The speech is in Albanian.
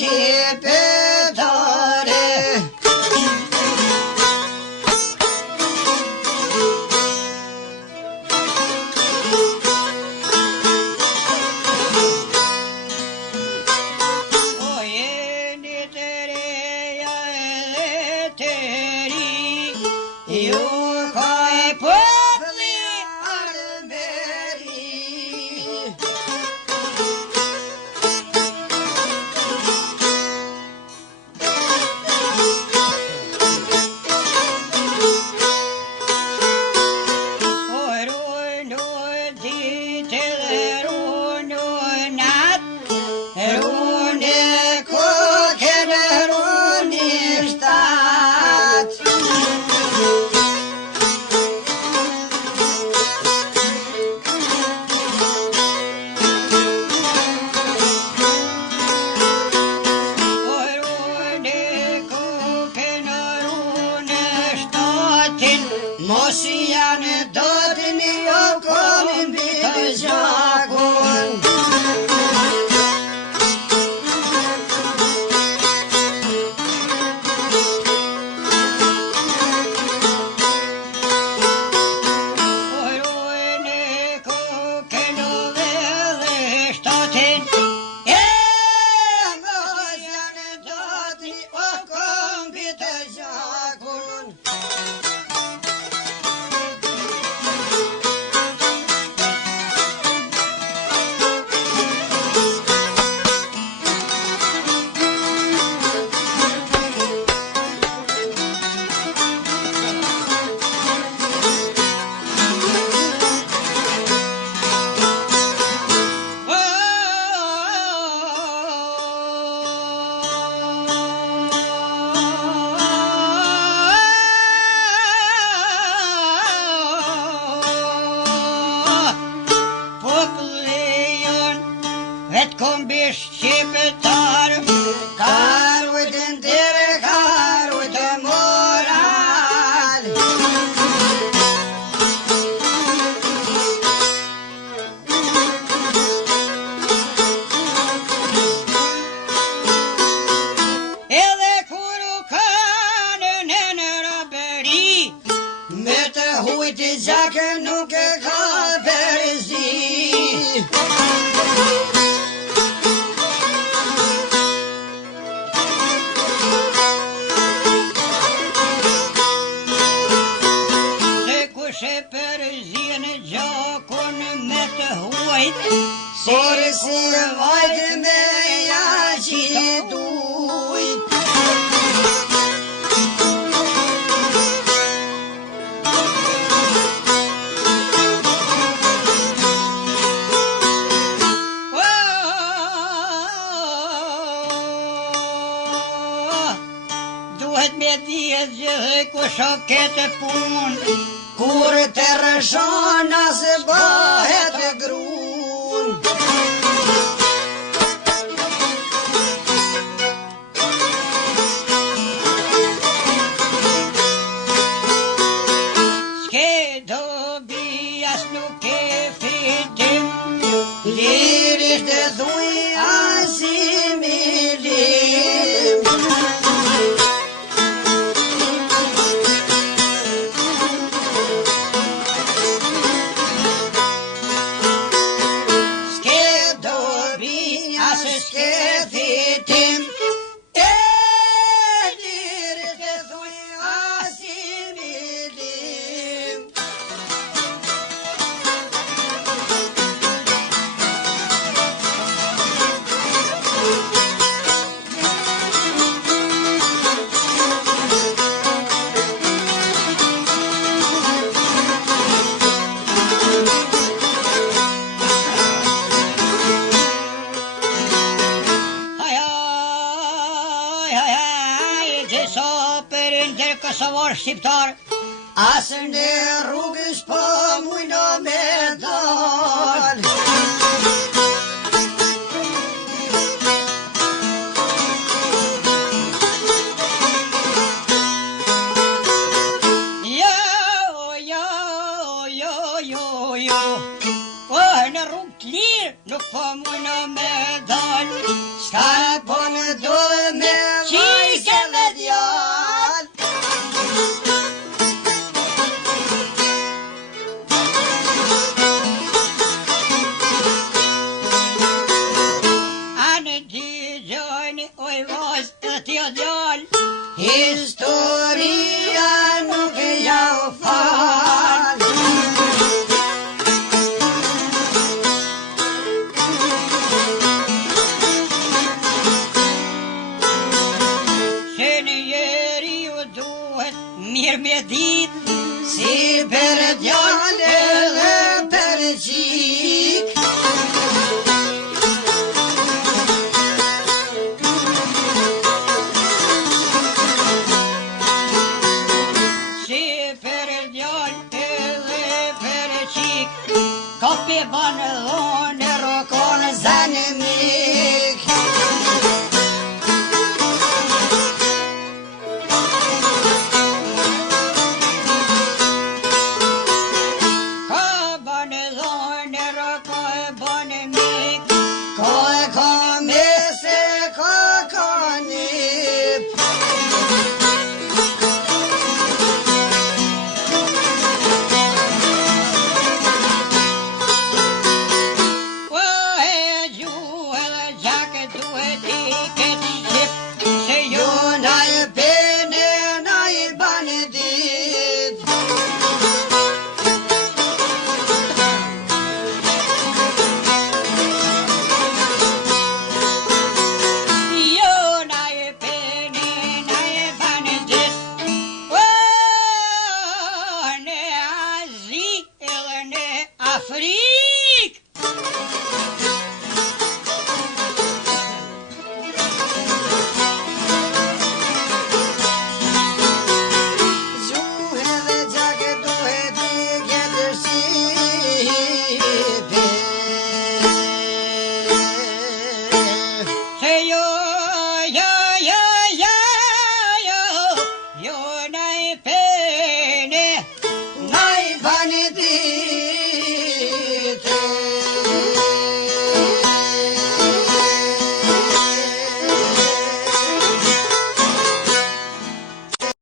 shqipetare. Mos janë dot një okonin bitë gjakun. Orojnë kokën o vedhe shtatin, mos janë dot një okon bitë gjakun. Vetë kom bish shqiptar, karujt në tërë, karujt e moral. Edhe kur u kanë në robëri, me të hujti gjakën nuk e ka përzi. Se përzien gjakun me të huajt, por si vajt me jaqidujt. Duhet me dhjet gjithë kusha kete pun, kur të rëshon asë bëhet grun. S'ke dobi as nuk e fitim, lirisht e thuj asimilim. Kosovar shqiptar, asë në rrugës po mujno me dal. Në rrugë të lirë nuk po mujno me dal. S'ka po Janë do me vajzë me djalë. Anë dëgjojni oj vajzë e t'ja djalë, historia nuk ja u falë. Se njeri ju duhet mirë me ditë, si për djalë